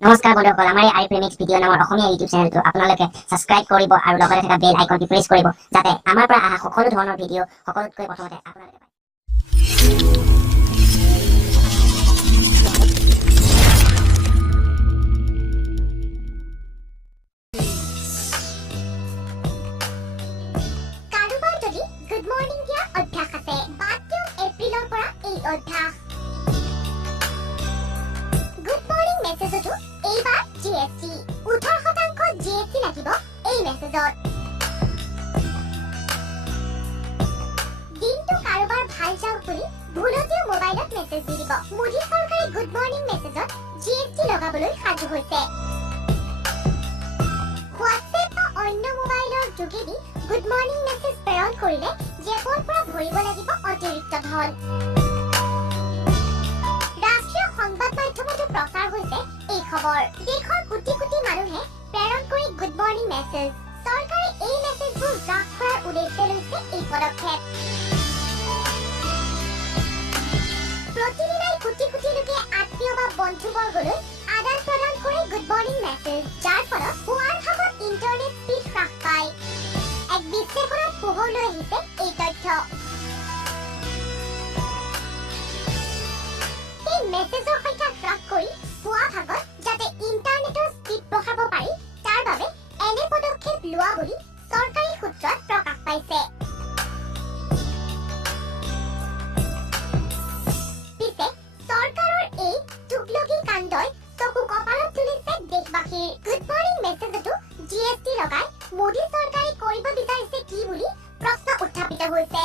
নমস্কাৰ বন্ধুসকল, আমাৰ এই আইপ্ৰেমিক্স ভিডিঅ' নামৰ অসমীয়া ইউটিউব চেনেলটো আপোনালোকে ছাবস্ক্ৰাইব কৰিব আৰু লগতে থকা বেল আইকনটি প্ৰেছ কৰিব যাতে আমাৰ পৰা অহা সকলো ধৰণৰ ভিডিঅ' সকলোতকৈ প্ৰথমতে আপোনালোকে পায়। কাৰোবাৰ যদি গুড মৰ্ণিং দিয়া অভ্যাস আছে, বাদ দিয়ক এপ্ৰিলৰ পৰা এই অভ্যাস। গুড মৰ্ণিং মেছেজতো এইবাৰ জিএছটি 18% জিএছটি লাগিব এই মেছেজত। দিনটো কাৰোবাৰ ভাল যাওক বুলি ভুলতেও মোবাইলত মেছেজ দি দিব। মোদী চৰকাৰে গুড মৰ্ণিং মেছেজত জিএছটি লগাবলৈ সাজু হৈছে। হোৱাটছএপ বা অন্য মোবাইলৰ যোগেদি গুড মৰ্ণিং মেছেজ প্ৰেৰণ কৰিলে জেপৰ পৰা ভৰিব লাগিব অতিৰিক্ত ধন। ৰাষ্ট্ৰীয় সংবাদ মাধ্যমতো প্ৰচাৰ হৈছে এই খবৰ। দেশৰ কোটি কোটি মানুহে প্ৰেৰণ কৰি গুড মৰ্ণিং মেছেজ। চৰকাৰে এই মেছেজবোৰ হ্ৰাস কৰাৰ উদ্দেশ্যে লৈছে এই পদক্ষেপ। প্ৰতিদিনাই কোটি কোটি লোকে আত্মীয় বা বন্ধুবৰ্গলৈ আদান প্ৰদান কৰে গুড মৰ্ণিং মেছেজ, যাৰ ফলত পুৱাৰ ভাগত ইণ্টাৰনেট স্পীড হ্ৰাস পায়। এক বিশ্লেষণত পোহৰলৈ আহিছে এই তথ্য। এই মেছেজৰ সংখ্যা হ্ৰাস কৰি পুৱা ভাগত যাতে ইণ্টাৰনেটৰ স্পীড বঢ়াব পাৰি তাৰ বাবে এনে পদক্ষেপ লোৱা বুলি চৰকাৰী সূত্ৰত প্ৰকাশ পাইছে। পিছে চৰকাৰৰ এই তুগলকি কাণ্ডই চকু কপালত তুলিছে দেশবাসীৰ। গুড মৰ্ণিং মেছেজতো জিএছটি লগাই মোদী চৰকাৰে কৰিব বিচাৰিছে কি বুলি প্ৰশ্ন উত্থাপিত হৈছে।